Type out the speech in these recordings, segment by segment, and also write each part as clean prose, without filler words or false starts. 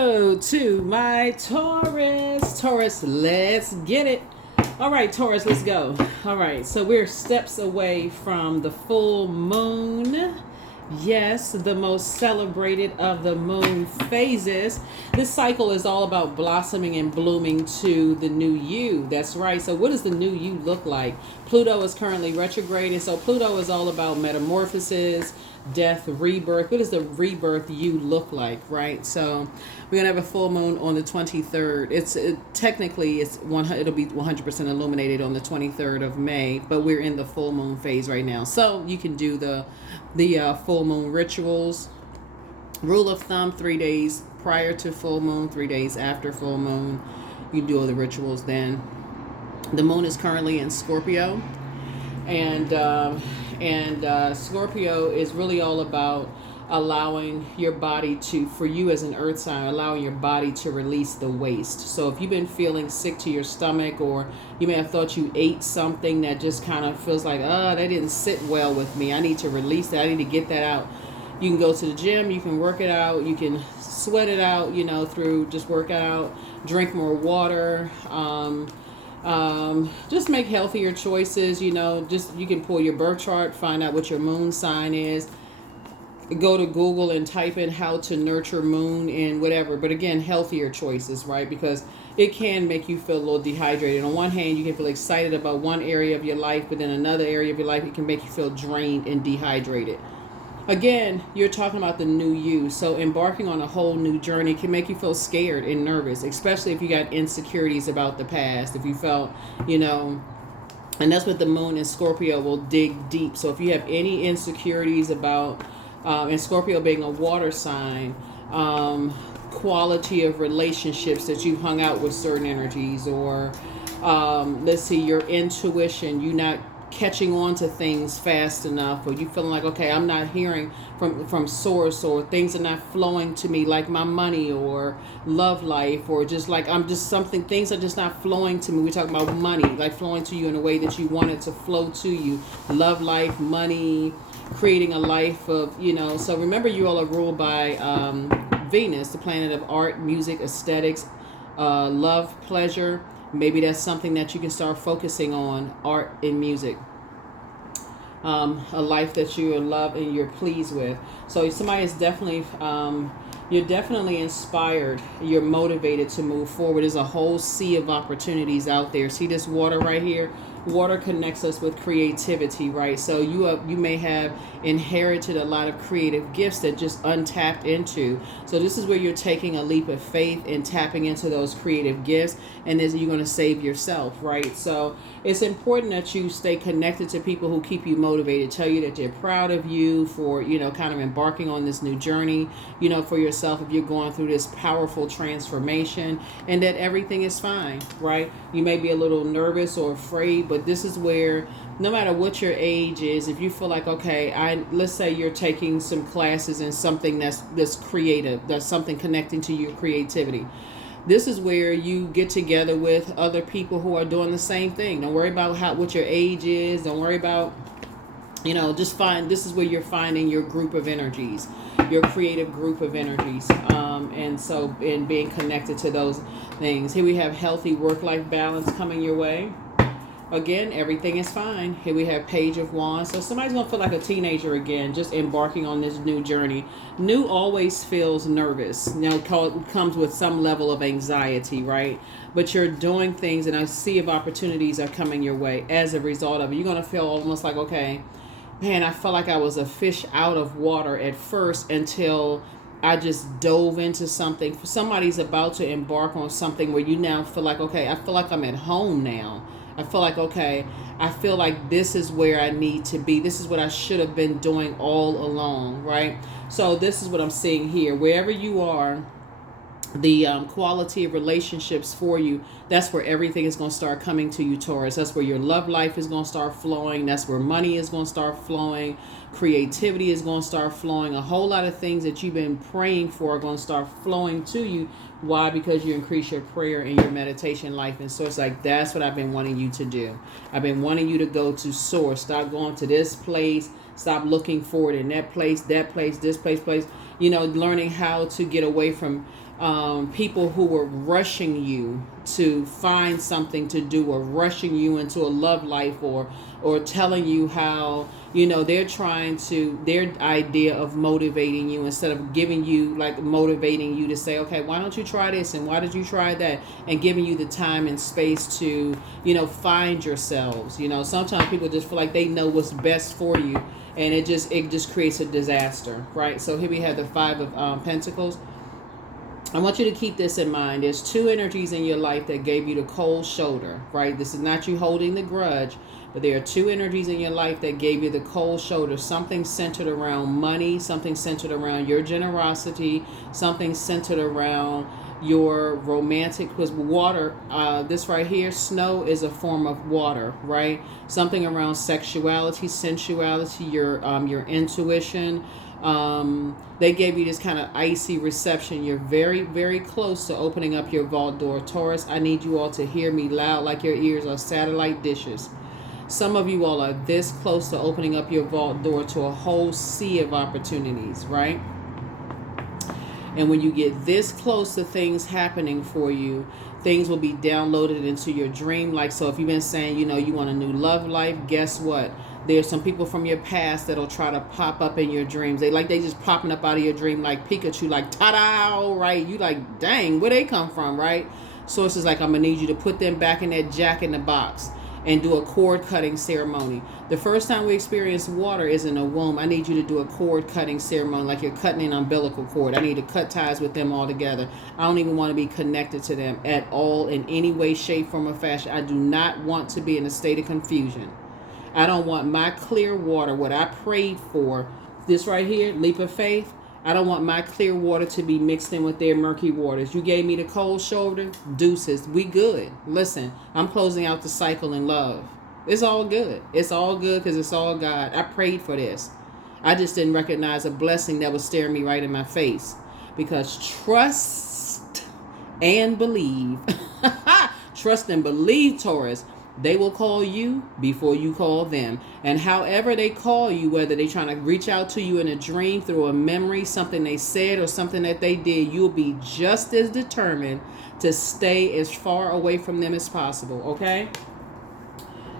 Hello to my Taurus. Taurus, let's get it. All right, Taurus, let's go. All right, so we're steps away from the full moon. Yes, the most celebrated of the moon phases. This cycle is all about blossoming and blooming to the new you. That's right. So what does the new you look like? Pluto is currently retrograde, so Pluto is all about metamorphosis, death, rebirth. What does the rebirth you look like, right? So we're gonna have a full moon on the 23rd. Technically it'll be 100% illuminated on the 23rd of May, but we're in the full moon phase right now. So you can do the full moon rituals. Rule of thumb: 3 days prior to full moon, 3 days after full moon. You do all the rituals then. The moon is currently in Scorpio, and Scorpio is really all about allowing your body to, for you as an earth sign, allowing your body to release the waste. So if you've been feeling sick to your stomach, or you may have thought you ate something that just kind of feels like, that didn't sit well with me, I need to release that, I need to get that out. You can go to the gym, you can work it out, you can sweat it out, through just work out, drink more water, just make healthier choices. You can pull your birth chart, find out what your moon sign is, go to Google and type in how to nurture moon and whatever. But again, healthier choices, right? Because it can make you feel a little dehydrated. On one hand, you can feel excited about one area of your life, but then another area of your life, it can make you feel drained and dehydrated. Again, you're talking about the new you. So embarking on a whole new journey can make you feel scared and nervous, especially if you got insecurities about the past. If you felt, and that's what the moon in Scorpio will dig deep. So if you have any insecurities about, and Scorpio being a water sign, quality of relationships that you hung out with certain energies, or your intuition, you not catching on to things fast enough, or you feeling like, okay, I'm not hearing from source, or things are not flowing to me, like my money or love life, or just like things are just not flowing to me. We're talking about money, like flowing to you in a way that you want it to flow to you. Love life, money, creating a life of, so remember, you all are ruled by Venus, the planet of art, music, aesthetics, love, pleasure. Maybe that's something that you can start focusing on, art and music. A life that you love and you're pleased with. So somebody is definitely, you're definitely inspired. You're motivated to move forward. There's a whole sea of opportunities out there. See this water right here? Water connects us with creativity, right? So you may have inherited a lot of creative gifts that just untapped into. So this is where you're taking a leap of faith and tapping into those creative gifts, and then you're going to save yourself, right? So it's important that you stay connected to people who keep you motivated, tell you that they're proud of you for, kind of embarking on this new journey, for yourself, if you're going through this powerful transformation, and that everything is fine, right? You may be a little nervous or afraid, but this is where, no matter what your age is, if you feel like, okay, let's say you're taking some classes in something that's creative, that's something connecting to your creativity. This is where you get together with other people who are doing the same thing. Don't worry about what your age is. Don't worry about, this is where you're finding your group of energies, your creative group of energies. And being connected to those things. Here we have healthy work-life balance coming your way. Again, everything is fine. Here we have Page of Wands. So somebody's going to feel like a teenager again, just embarking on this new journey. New always feels nervous. It comes with some level of anxiety, right? But you're doing things, and a sea of opportunities are coming your way as a result of it. You're going to feel almost like, okay, man, I felt like I was a fish out of water at first until I just dove into something. Somebody's about to embark on something where you now feel like, okay, I feel like I'm at home now. I feel like, okay, I feel like this is where I need to be. This is what I should have been doing all along, right? So this is what I'm seeing here. Wherever you are, the quality of relationships for you, that's where everything is going to start coming to you, Taurus. That's where your love life is going to start flowing. That's where money is going to start flowing. Creativity is going to start flowing. A whole lot of things that you've been praying for are going to start flowing to you. Why? Because you increase your prayer and your meditation life. And so it's like, that's what I've been wanting you to do. I've been wanting you to go to source. Stop going to this place. Stop looking for it in that place, this place. learning how to get away from people who were rushing you to find something to do, or rushing you into a love life, or telling you how they're trying to, their idea of motivating you, instead of giving you, like, motivating you to say, okay, why don't you try this, and why did you try that, and giving you the time and space to find yourselves. Sometimes people just feel like they know what's best for you, and it just creates a disaster, right? So here we have the Five of Pentacles. I want you to keep this in mind. There's two energies in your life that gave you the cold shoulder, right? This is not you holding the grudge, but there are two energies in your life that gave you the cold shoulder. Something centered around money, something centered around your generosity, something centered around your romantic, because water, this right here, snow is a form of water, right? Something around sexuality, sensuality, your intuition. They gave you this kind of icy reception. You're very, very close to opening up your vault door. Taurus, I need you all to hear me loud, like your ears are satellite dishes. Some of you all are this close to opening up your vault door to a whole sea of opportunities, right? And when you get this close to things happening for you, things will be downloaded into your dream. Like, so if you've been saying, you want a new love life, guess what? There's some people from your past that'll try to pop up in your dreams. They just popping up out of your dream like Pikachu, like ta-da, right? You like, dang, where they come from, right? Sources like, I'm gonna need you to put them back in that Jack in the Box and do a cord cutting ceremony. The first time we experience water is in a womb. I need you to do a cord cutting ceremony, like you're cutting an umbilical cord. I need to cut ties with them all together. I don't even want to be connected to them at all in any way, shape, form, or fashion. I do not want to be in a state of confusion. I don't want my clear water, what I prayed for, this right here, leap of faith, I don't want my clear water to be mixed in with their murky waters. You gave me the cold shoulder, deuces, we good. Listen, I'm closing out the cycle in love. It's all good. It's all good because it's all God. I prayed for this. I just didn't recognize a blessing that was staring me right in my face. Because trust and believe. Trust and believe, Taurus. They will call you before you call them. And however they call you, whether they're trying to reach out to you in a dream, through a memory, something they said or something that they did, you'll be just as determined to stay as far away from them as possible, okay?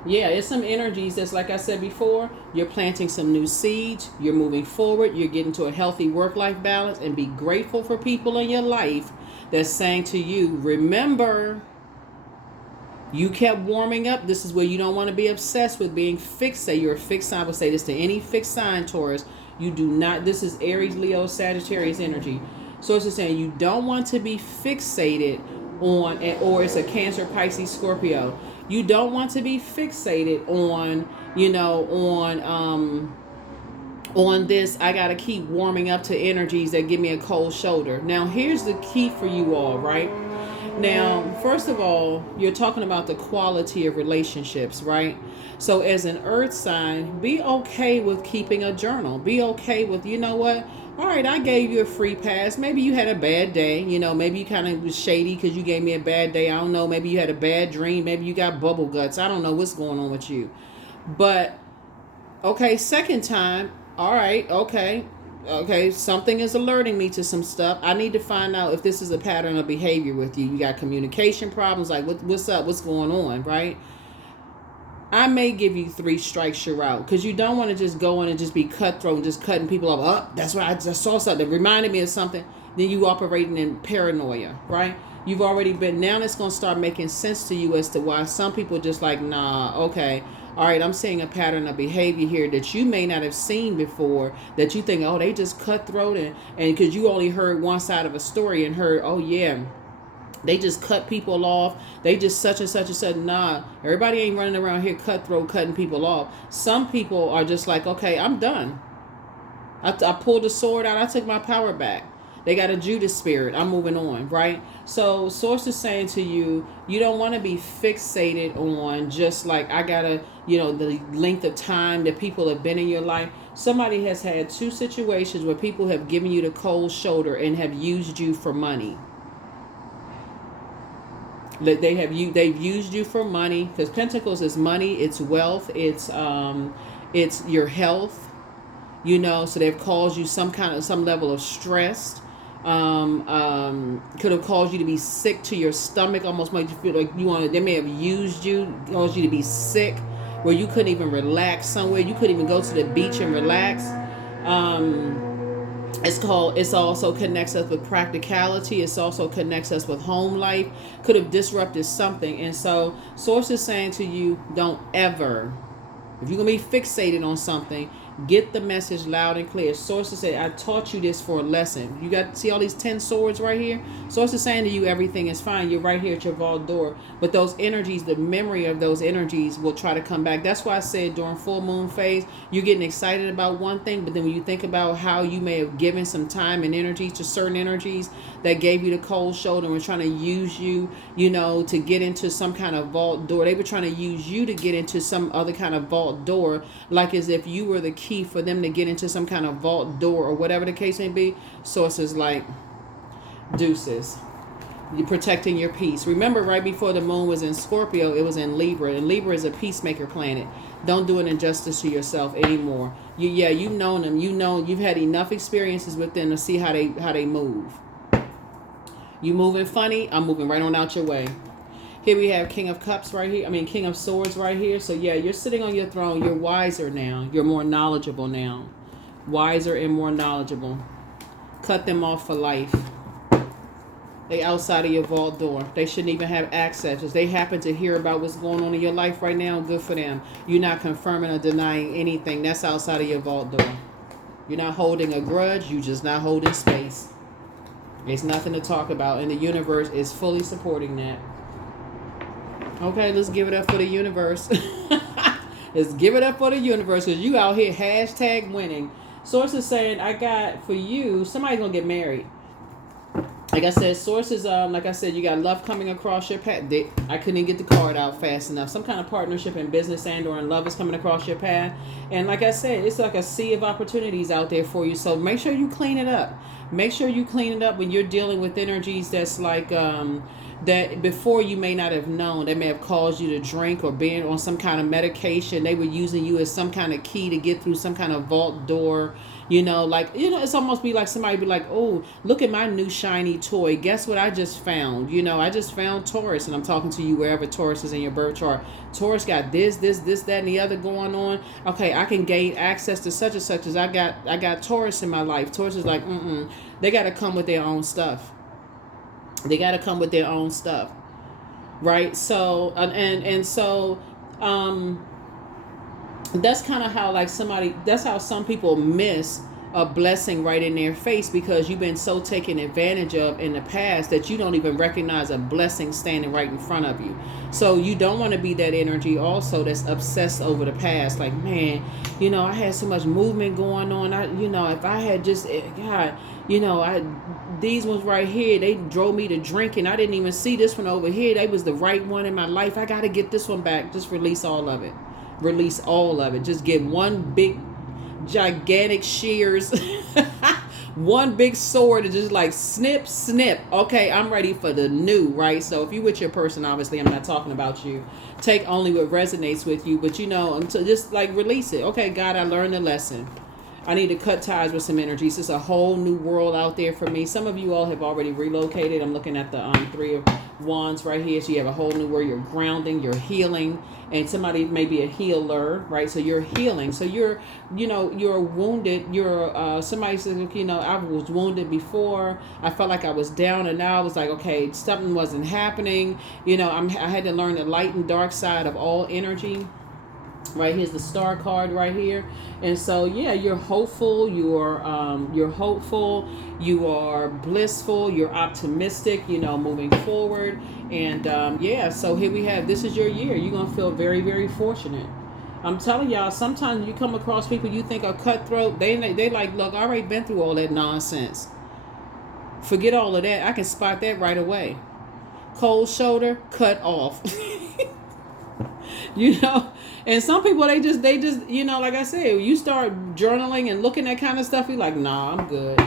Yeah, it's some energies that's, like I said before, you're planting some new seeds, you're moving forward, you're getting to a healthy work-life balance, and be grateful for people in your life that's saying to you, remember, you kept warming up. This is where you don't want to be obsessed with being fixated. You're a fixed sign. I would say this to any fixed sign, Taurus. You do not, this is Aries, Leo, Sagittarius energy. So it's just saying you don't want to be fixated on, or it's a Cancer, Pisces, Scorpio. You don't want to be fixated on, on this. I got to keep warming up to energies that give me a cold shoulder. Now, here's the key for you all, right? Now, first of all, you're talking about the quality of relationships, right? So as an earth sign, be okay with keeping a journal. Be okay with, you know what? All right, I gave you a free pass. Maybe you had a bad day. Maybe you kind of was shady because you gave me a bad day. I don't know. Maybe you had a bad dream. Maybe you got bubble guts. I don't know what's going on with you. But, okay, second time, all right, okay, something is alerting me to some stuff. I need to find out if this is a pattern of behavior with you. You got communication problems, like what's up, what's going on, right? I may give you 3 strikes, you're out, because you don't want to just go in and just be cutthroat and just cutting people off. Oh, that's why I just saw something that reminded me of something. Then you operating in paranoia, right? You've already been, now it's going to start making sense to you as to why some people just like, nah, okay, all right, I'm seeing a pattern of behavior here that you may not have seen before, that you think, oh, they just cutthroat, and because you only heard one side of a story and heard, oh, yeah, they just cut people off. They just such and such and such. Nah, everybody ain't running around here cutthroat, cutting people off. Some people are just like, okay, I'm done. I pulled the sword out. I took my power back. They got a Judas spirit. I'm moving on, right? So Source is saying to you, you don't want to be fixated on just like, I got to, the length of time that people have been in your life. Somebody has had 2 situations where people have given you the cold shoulder and have used you for money. They've used you for money, because Pentacles is money, it's wealth, it's your health. So they've caused you some level of stress. Could have caused you to be sick to your stomach, almost made you feel like they may have used you, caused you to be sick, where you couldn't even relax somewhere. You couldn't even go to the beach and relax. It's also connects us with practicality. It's also connects us with home life. Could have disrupted something. And so source is saying to you, don't ever, if you're going to be fixated on something, get the message loud and clear. Sources say, I taught you this for a lesson. You got see all these 10 swords right here? Sources saying to you, everything is fine. You're right here at your vault door. But those energies, the memory of those energies will try to come back. That's why I said during full moon phase, you're getting excited about one thing, but then when you think about how you may have given some time and energy to certain energies that gave you the cold shoulder and were trying to use you, to get into some kind of vault door. They were trying to use you to get into some other kind of vault door, like as if you were the key for them to get into some kind of vault door or whatever the case may be. Sources like deuces. You're protecting your peace. Remember, right before the moon was in Scorpio, it was in Libra, and Libra is a peacemaker planet. Don't do an injustice to yourself anymore. You've known them. You've had enough experiences with them to see how they move. You moving funny, I'm moving right on out your way. Here we have King of Cups right here. King of Swords right here. So you're sitting on your throne. You're wiser now. You're more knowledgeable now. Wiser and more knowledgeable. Cut them off for life. They outside of your vault door. They shouldn't even have access. If they happen to hear about what's going on in your life right now, good for them. You're not confirming or denying anything. That's outside of your vault door. You're not holding a grudge. You're just not holding space. There's nothing to talk about. And the universe is fully supporting that. Okay, let's give it up for the universe. Let's give it up for the universe, because you out here #winning. Sources saying, I got for you, somebody's going to get married. Like I said, sources, you got love coming across your path. I couldn't even get the card out fast enough. Some kind of partnership in business and or in love is coming across your path. And like I said, it's like a sea of opportunities out there for you. So make sure you clean it up. Make sure you clean it up when you're dealing with energies that's like, that before you may not have known. They may have caused you to drink or being on some kind of medication. They were using you as some kind of key to get through some kind of vault door. It's almost be like somebody be like, oh, look at my new shiny toy. Guess what I just found? I just found Taurus, and I'm talking to you wherever Taurus is in your birth chart. Taurus got this, that, and the other going on. Okay, I can gain access to such and such as I got Taurus in my life. Taurus is like, they got to come with their own stuff. They got to come with their own stuff. Right? So, that's kind of how that's how some people miss a blessing right in their face, because you've been so taken advantage of in the past that you don't even recognize a blessing standing right in front of you. So you don't want to be that energy also that's obsessed over the past. Like, man, I had so much movement going on. If I had just, God, these ones right here, they drove me to drinking. I didn't even see this one over here. They was the right one in my life. I got to get this one back. Just release all of it. Release all of it. Just get one big gigantic shears, one big sword, and just like snip. Okay, I'm ready for the new, right? So if you with your person, obviously I'm not talking about you. Take only what resonates with you, but until just like release it. Okay, God, I learned a lesson. I need to cut ties with some energies. It's a whole new world out there for me. Some of you all have already relocated. I'm looking at the 3 of Wands right here. So you have a whole new world. You're grounding, you're healing, and somebody may be a healer, right? So you're healing. So you're wounded. You're somebody says, I was wounded before. I felt like I was down, and now I was like, okay, something wasn't happening. I had to learn the light and dark side of all energy. Right, here's the star card right here. And so you're hopeful, you're hopeful, you are blissful, you're optimistic, moving forward. And so here we have, this is your year. You're gonna feel very, very fortunate. I'm telling y'all, sometimes you come across people you think are cutthroat. They like, look, I already been through all that nonsense. Forget all of that. I can spot that right away. Cold shoulder, cut off. And some people, they just, like I said, you start journaling and looking at kind of stuff, you're like, nah, I'm good.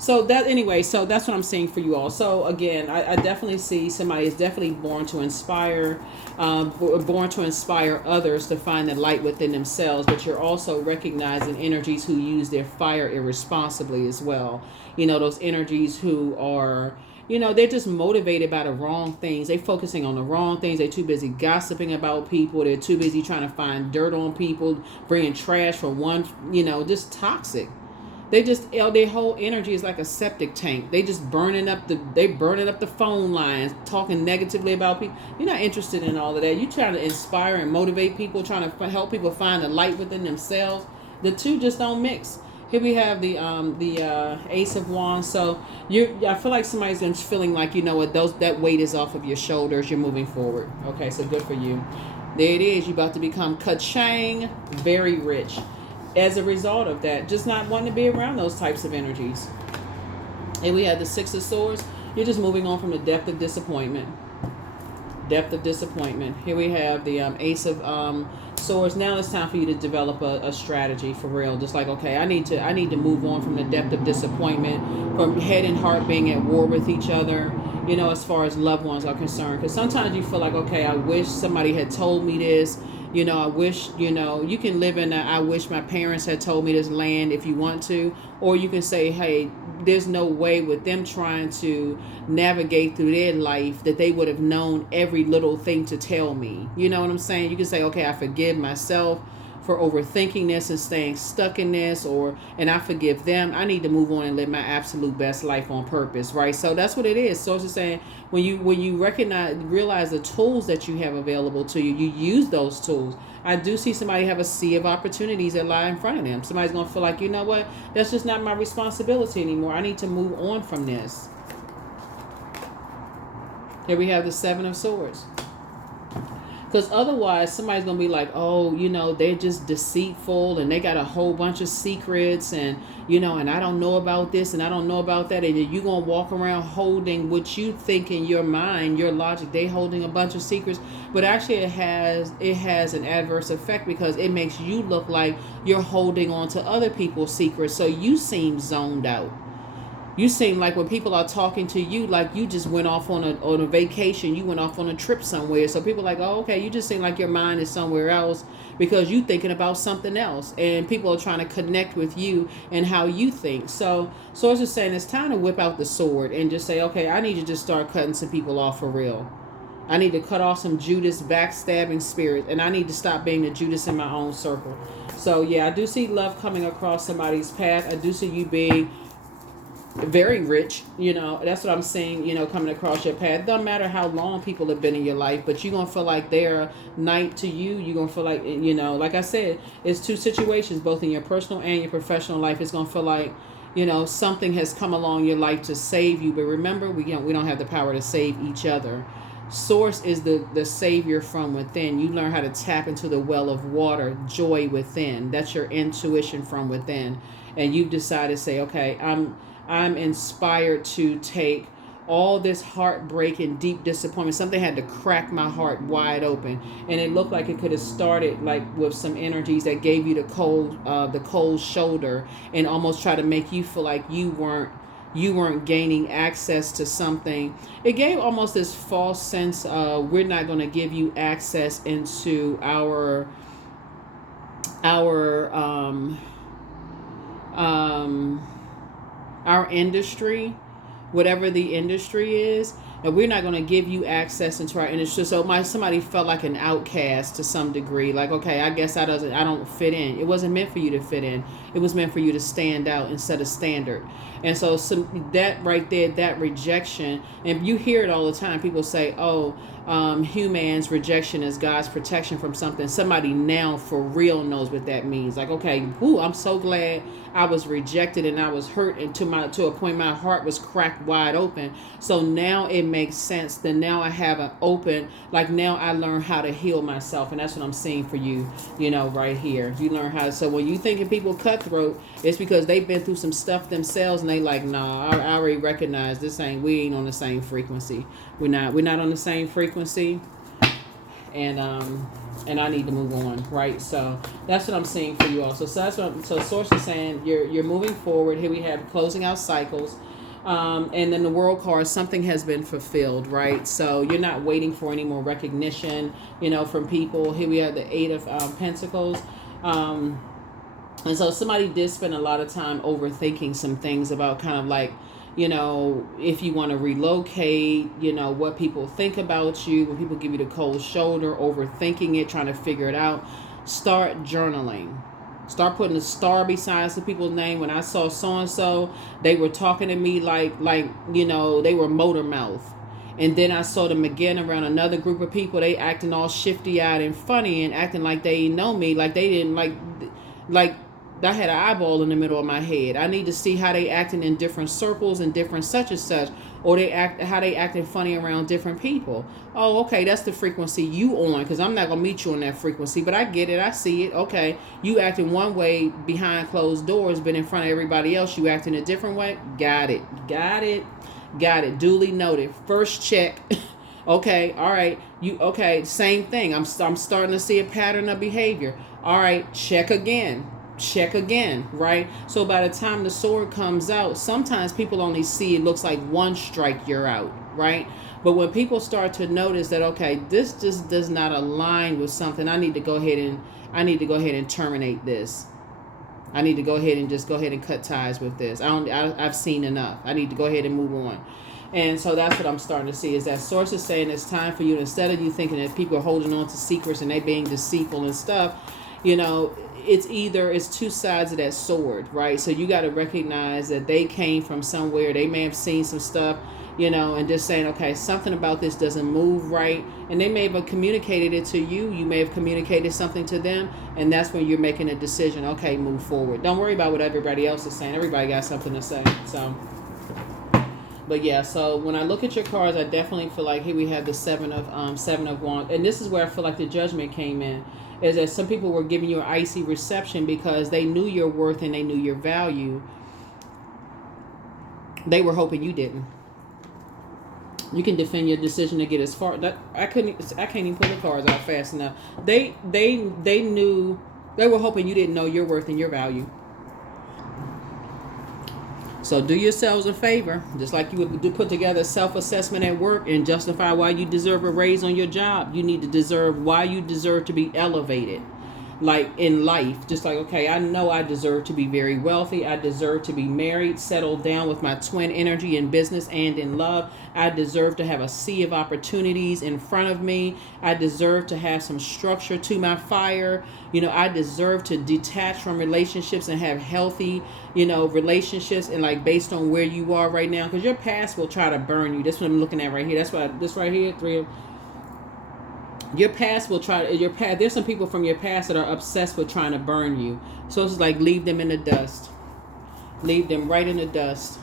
So that anyway, so that's what I'm seeing for you all. So again, I definitely see somebody is definitely born to inspire, born to inspire others to find the light within themselves. But you're also recognizing energies who use their fire irresponsibly as well. You know, those energies who are, you know, they're just motivated by the wrong things. They're focusing on the wrong things. They're too busy gossiping about people. They're too busy trying to find dirt on people, bringing trash from one, you know, just toxic. They just, their whole energy is like a septic tank. They just burning up the phone lines, talking negatively about people. You're not interested in all of that. You're trying to inspire and motivate people, trying to help people find the light within themselves. The two just don't mix. Here we have the Ace of Wands. So I feel like somebody's been feeling like, you know what, that weight is off of your shoulders. You're moving forward. Okay, so good for you. There it is. You're about to become ka-chang, very rich. As a result of that, just not wanting to be around those types of energies. And we have the Six of Swords. You're just moving on from the depth of disappointment. Depth of disappointment. Here we have the Ace of Swords. Now it's time for you to develop a strategy for real. Just like, okay, I need to move on from the depth of disappointment, from head and heart being at war with each other, you know, as far as loved ones are concerned. Because sometimes you feel like, okay, I wish somebody had told me this. You know, I wish, you know, you can live in I wish my parents had told me this land if you want to. Or you can say, hey, there's no way with them trying to navigate through their life that they would have known every little thing to tell me. You know what I'm saying? You can say, okay, I forgive myself for overthinking this and staying stuck in this, and I forgive them. I need to move on and live my absolute best life on purpose, right? So that's what it is. So it's just saying, when you realize the tools that you have available to you, you use those tools. I do see somebody have a sea of opportunities that lie in front of them. Somebody's gonna feel like, you know what, that's just not my responsibility anymore. I need to move on from this. Here we have the Seven of Swords. Because otherwise, somebody's going to be like, oh, you know, they're just deceitful and they got a whole bunch of secrets and, you know, and I don't know about this and I don't know about that. And you're going to walk around holding what you think in your mind, your logic, they holding a bunch of secrets. But actually it has an adverse effect because it makes you look like you're holding on to other people's secrets. So you seem zoned out. You seem like when people are talking to you, like you just went off on a vacation, you went off on a trip somewhere. So people are like, oh, okay, you just seem like your mind is somewhere else because you're thinking about something else. And people are trying to connect with you and how you think. So I was just saying, it's time to whip out the sword and just say, okay, I need to just start cutting some people off for real. I need to cut off some Judas backstabbing spirit, and I need to stop being the Judas in my own circle. So yeah, I do see love coming across somebody's path. I do see you being very rich, you know, that's what I'm saying, you know, coming across your path. Doesn't matter how long people have been in your life, but you're going to feel like they're a knight to you. You're going to feel like, you know, like I said, it's two situations, both in your personal and your professional life. It's going to feel like, you know, something has come along your life to save you. But remember, we don't have the power to save each other. Source is the savior from within. You learn how to tap into the well of water, joy within. That's your intuition from within. And you've decided to say, okay, I'm inspired to take all this heartbreak and deep disappointment. Something had to crack my heart wide open. And it looked like it could have started like with some energies that gave you the cold shoulder and almost try to make you feel like you weren't gaining access to something. It gave almost this false sense of we're not going to give you access into our industry, whatever the industry is, and we're not going to give you access into our industry. So somebody felt like an outcast to some degree, like, okay, I guess I don't fit in. It wasn't meant for you to fit in. It was meant for you to stand out and set a standard. And so that right there, that rejection, and you hear it all the time. People say, oh, humans, rejection is God's protection from something. Somebody now for real knows what that means. Like, okay, I'm so glad I was rejected and I was hurt, and to a point my heart was cracked wide open. So now it makes sense. Then now I have an open, like now I learn how to heal myself. And that's what I'm seeing for you, you know, right here. You learn how to, so when you thinking people cutthroat, it's because they've been through some stuff themselves and they like, nah, I already recognize we ain't on the same frequency. We're not on the same frequency. and I need to move on, right? So that's what I'm seeing for you also. So that's what so Source is saying. You're moving forward. Here we have closing out cycles. And then the world card, something has been fulfilled, right? So you're not waiting for any more recognition, from people. Here we have the Eight of Pentacles. And so somebody did spend a lot of time overthinking some things about kind of like, if you want to relocate, what people think about you, when people give you the cold shoulder, overthinking it, trying to figure it out. Start journaling. Start putting a star beside some people's name. When I saw so-and-so, they were talking to me like they were motor mouth. And then I saw them again around another group of people. They acting all shifty-eyed and funny and acting like they know me, like they didn't like I had an eyeball in the middle of my head. I need to see how they acting in different circles and different such and such, or how they acting funny around different people. Oh, okay, that's the frequency you on, because I'm not gonna meet you on that frequency. But I get it, I see it. Okay, you acting one way behind closed doors, but in front of everybody else, you acting a different way. Got it. Duly noted. First check. Okay, all right. Same thing. I'm starting to see a pattern of behavior. All right, check again, right? So by the time the sword comes out, sometimes people only see it looks like one strike, you're out, right? But when people start to notice that, okay, this just does not align with something, I need to go ahead and terminate this. I need to go ahead and cut ties with this. I've seen enough. I need to go ahead and move on. And so that's what I'm starting to see, is that Source is saying it's time for you, instead of you thinking that people are holding on to secrets and they being deceitful and stuff, it's two sides of that sword, right? So you got to recognize that they came from somewhere. They may have seen some stuff, and just saying, okay, something about this doesn't move right. And they may have communicated it to you. You may have communicated something to them. And that's when you're making a decision. Okay, move forward. Don't worry about what everybody else is saying. Everybody got something to say. So, but yeah, so when I look at your cards, I definitely feel like here we have the Seven of Wands. And this is where I feel like the Judgment came in. Is that some people were giving you an icy reception because they knew your worth and they knew your value. They were hoping you didn't. You can defend your decision to get as far. I can't even pull the cards out fast enough. They knew, they were hoping you didn't know your worth and your value. So do yourselves a favor, just like you would put together a self-assessment at work and justify why you deserve a raise on your job. You need to deserve why you deserve to be elevated, like in life. Just like, okay, I know I deserve to be very wealthy. I deserve to be married, settled down with my twin energy in business and in love. I deserve to have a sea of opportunities in front of me. I deserve to have some structure to my fire. I deserve to detach from relationships and have healthy, relationships, and like based on where you are right now, because your past will try to burn you. That's what I'm looking at right here. That's why this right here, your past will there's some people from your past that are obsessed with trying to burn you. So it's like, leave them in the dust. Leave them right in the dust.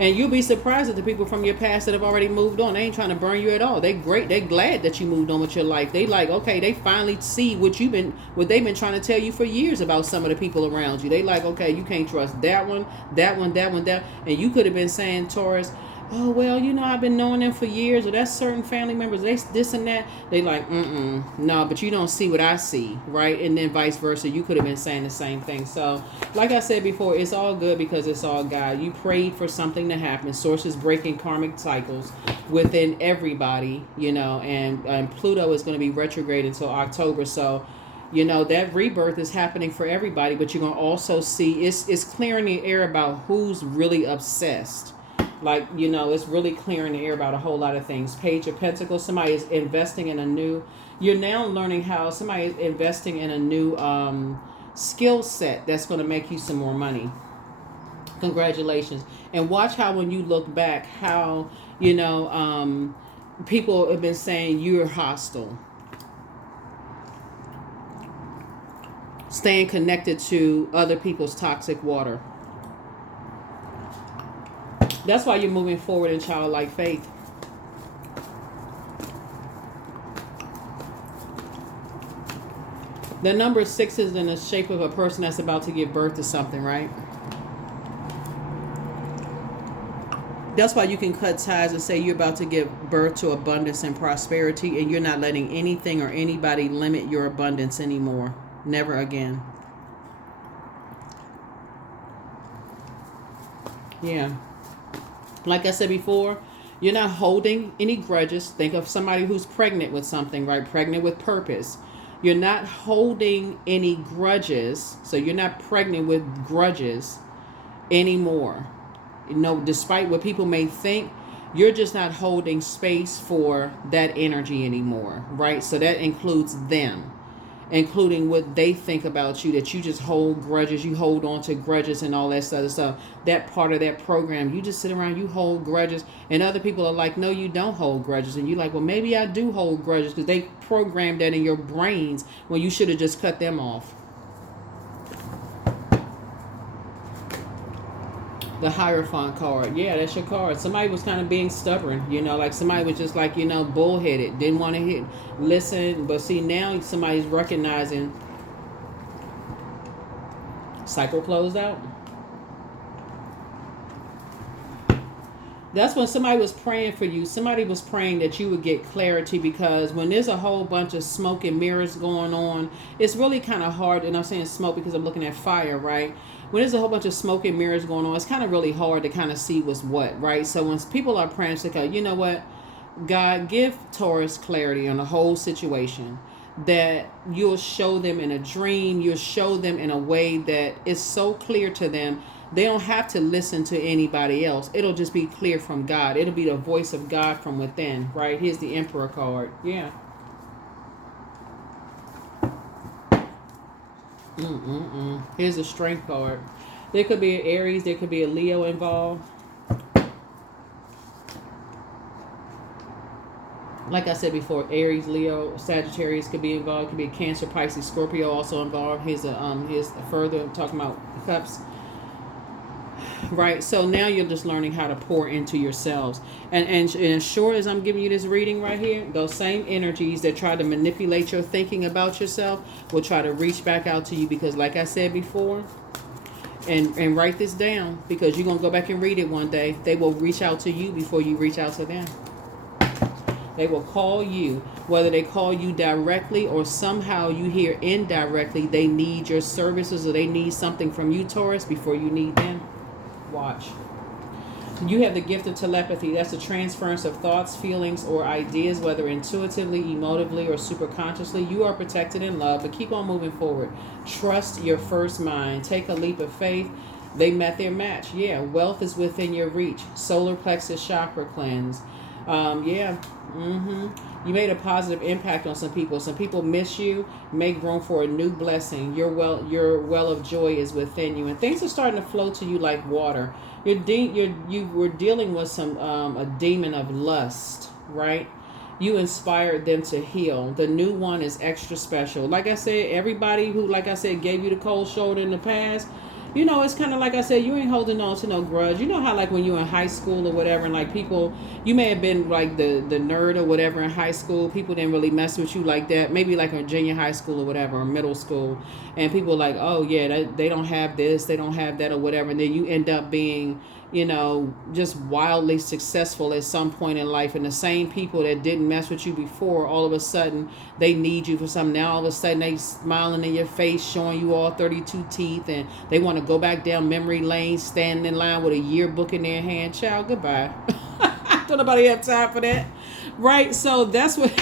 And you'll be surprised at the people from your past that have already moved on. They ain't trying to burn you at all. They great. They glad that you moved on with your life. They like, okay, they finally see what they've been trying to tell you for years about some of the people around you. They like, okay, you can't trust that one. And you could have been saying, Taurus, oh, well, I've been knowing them for years, or that's certain family members, they this and that. They like, no, but you don't see what I see, right? And then vice versa. You could have been saying the same thing. So, like I said before, it's all good because it's all God. You prayed for something to happen. Sources breaking karmic cycles within everybody, and Pluto is going to be retrograde until October. So, that rebirth is happening for everybody, but you're going to also see it's clearing the air about who's really obsessed. Like, it's really clearing the air about a whole lot of things. Page of Pentacles, somebody is investing in you're now learning how somebody is investing in a new skill set that's going to make you some more money. Congratulations. And watch how when you look back, how, people have been saying you're hostile. Staying connected to other people's toxic water. That's why you're moving forward in childlike faith. The number 6 is in the shape of a person that's about to give birth to something, right? That's why you can cut ties and say you're about to give birth to abundance and prosperity, and you're not letting anything or anybody limit your abundance anymore. Never again. Yeah. Like I said before, you're not holding any grudges. Think of somebody who's pregnant with something, right? Pregnant with purpose. You're not holding any grudges. So you're not pregnant with grudges anymore. Despite what people may think, you're just not holding space for that energy anymore, right? So that includes them, including what they think about you, that you just hold grudges, you hold on to grudges and all that other stuff. That part of that program, you just sit around, you hold grudges, and other people are like, no, you don't hold grudges. And you're like, well, maybe I do hold grudges, because they programmed that in your brains when you should have just cut them off. The Hierophant card. Yeah, that's your card. Somebody was kind of being stubborn, like somebody was just like, bullheaded, didn't want to listen. But see, now somebody's recognizing cycle closed out. That's when somebody was praying for you. Somebody was praying that you would get clarity, because when there's a whole bunch of smoke and mirrors going on, it's really kind of hard. And I'm saying smoke because I'm looking at fire, right? When there's a whole bunch of smoke and mirrors going on, it's kind of really hard to kind of see what's what, right? So when people are praying, it's like, you know what? God, give Taurus clarity on the whole situation, that you'll show them in a dream, you'll show them in a way that is so clear to them. They don't have to listen to anybody else. It'll just be clear from God. It'll be the voice of God from within, right? Here's the Emperor card. Yeah. Here's a Strength card. There could be an Aries. There could be a Leo involved. Like I said before, Aries, Leo, Sagittarius could be involved. Could be a Cancer, Pisces, Scorpio also involved. Here's a further talking about cups. Right, so now you're just learning how to pour into yourselves, and as sure as I'm giving you this reading right here, those same energies that try to manipulate your thinking about yourself will try to reach back out to you, because like I said before, and write this down, because you're gonna go back and read it one day. They will reach out to you before you reach out to them. They will call you, whether they call you directly or somehow you hear indirectly they need your services or they need something from you, Taurus, before you need them. Watch. You have the gift of telepathy. That's the transference of thoughts, feelings, or ideas, whether intuitively, emotively, or superconsciously. You are protected in love, but keep on moving forward. Trust your first mind. Take a leap of faith. They met their match. Yeah, wealth is within your reach. Solar plexus chakra cleanse. You made a positive impact on some people. Some people miss you. Make room for a new blessing. Your well of joy is within you, and things are starting to flow to you like water. You were dealing with a demon of lust, right? You inspired them to heal. The new one is extra special. Like I said, everybody who, like I said, gave you the cold shoulder in the past, it's kind of like I said, you ain't holding on to no grudge. You know how like when you were in high school or whatever, and like people, you may have been like the nerd or whatever in high school. People didn't really mess with you like that. Maybe like in junior high school or whatever, or middle school. And people like, oh yeah, they don't have this, they don't have that or whatever. And then you end up being, just wildly successful at some point in life. And the same people that didn't mess with you before, all of a sudden, they need you for something. Now all of a sudden they smiling in your face, showing you all 32 teeth, and they want to go back down memory lane, standing in line with a yearbook in their hand. Child, goodbye. Don't nobody have time for that. Right? So that's what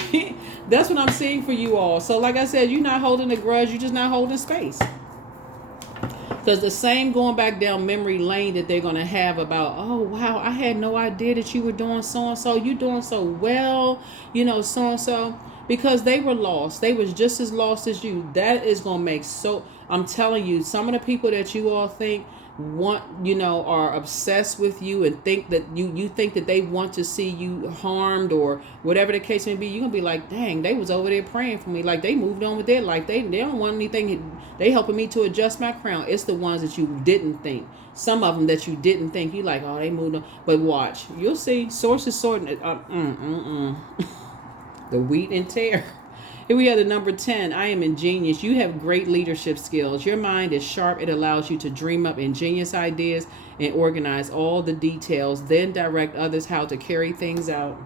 I'm seeing for you all. So like I said, you're not holding a grudge, you're just not holding space. Because the same going back down memory lane that they're going to have about, oh, wow, I had no idea that you were doing so-and-so. You doing so well, so-and-so. Because they were lost. They was just as lost as you. That is going to make I'm telling you, some of the people that you all think are obsessed with you and think that you think that they want to see you harmed or whatever the case may be, you're gonna be like, dang, they was over there praying for me, like they moved on with their life, they don't want anything, they helping me to adjust my crown. It's the ones that you didn't think, some of them that you didn't think, you like, oh, they moved on. But watch, you'll see, sources sorting it the wheat and tear. Here we have the number 10. I am ingenious. You have great leadership skills. Your mind is sharp. It allows you to dream up ingenious ideas and organize all the details, then direct others how to carry things out.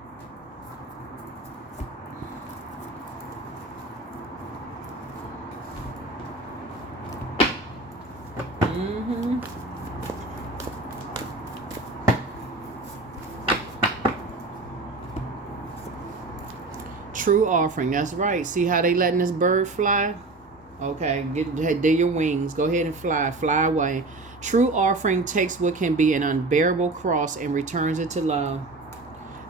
True offering. That's right. See how they letting this bird fly? Okay, there your wings. Go ahead and fly away. True offering takes what can be an unbearable cross and returns it to love.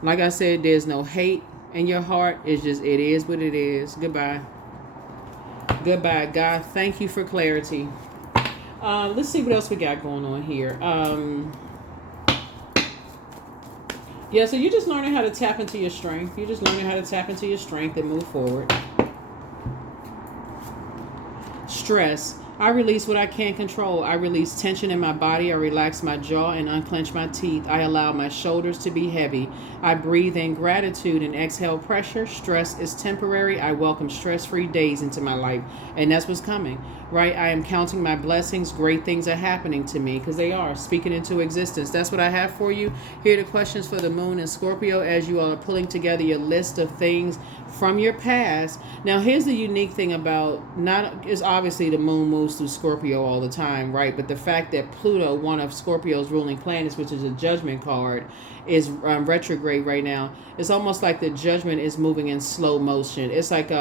Like I said, there's no hate in your heart. It's just, it is what it is. Goodbye. Goodbye, God. Thank you for clarity. Let's see what else we got going on here. Yeah, so you're just learning how to tap into your strength. You're just learning how to tap into your strength and move forward. Stress. I release what I can't control. I release tension in my body. I relax my jaw and unclench my teeth. I allow my shoulders to be heavy. I breathe in gratitude and exhale pressure. Stress is temporary. I welcome stress-free days into my life. And that's what's coming, right? I am counting my blessings. Great things are happening to me because they are speaking into existence. That's what I have for you. Here are the questions for the moon and Scorpio as you all are pulling together your list of things from your past. Now, here's the unique thing about is obviously the moon moves through Scorpio all the time, right? But the fact that Pluto, one of Scorpio's ruling planets, which is a judgment card, is retrograde right now. It's almost like the judgment is moving in slow motion. It's like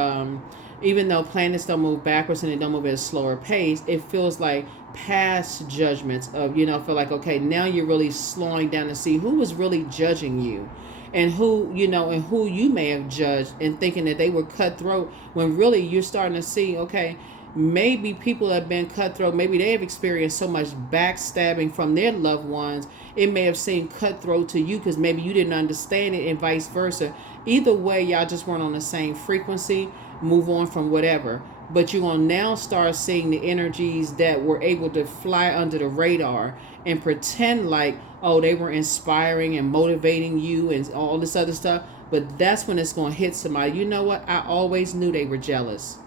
even though planets don't move backwards and they don't move at a slower pace, it feels like past judgments of, feel like, okay, now you're really slowing down to see who was really judging you. And who you may have judged and thinking that they were cutthroat, when really you're starting to see, okay, maybe people have been cutthroat. Maybe they have experienced so much backstabbing from their loved ones. It may have seemed cutthroat to you because maybe you didn't understand it, and vice versa. Either way, y'all just weren't on the same frequency. Move on from whatever. But you're going to now start seeing the energies that were able to fly under the radar and pretend like, oh, they were inspiring and motivating you and all this other stuff. But that's when it's going to hit somebody. You know what? I always knew they were jealous.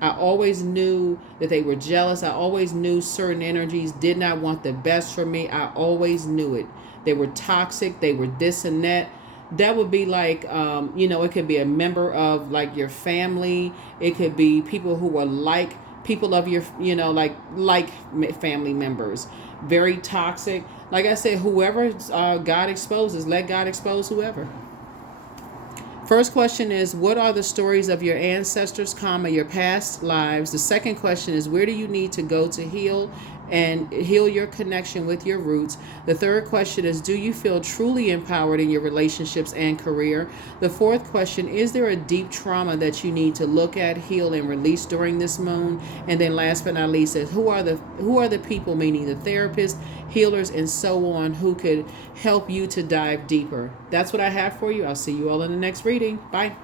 I always knew that they were jealous. I always knew certain energies did not want the best for me. I always knew it. They were toxic. They were this and that. That would be like, it could be a member of like your family. It could be people who were like people of your, like family members. Very toxic. Like I said, whoever God exposes, let God expose whoever. First question is, what are the stories of your ancestors, your past lives? The second question is, where do you need to go to heal your connection with your roots? The third question is, do you feel truly empowered in your relationships and career? The fourth question, is there a deep trauma that you need to look at, heal, and release during this moon? And then last but not least is, who are the people, meaning the therapists, healers, and so on, who could help you to dive deeper? That's what I have for you. I'll see you all in the next reading. Bye.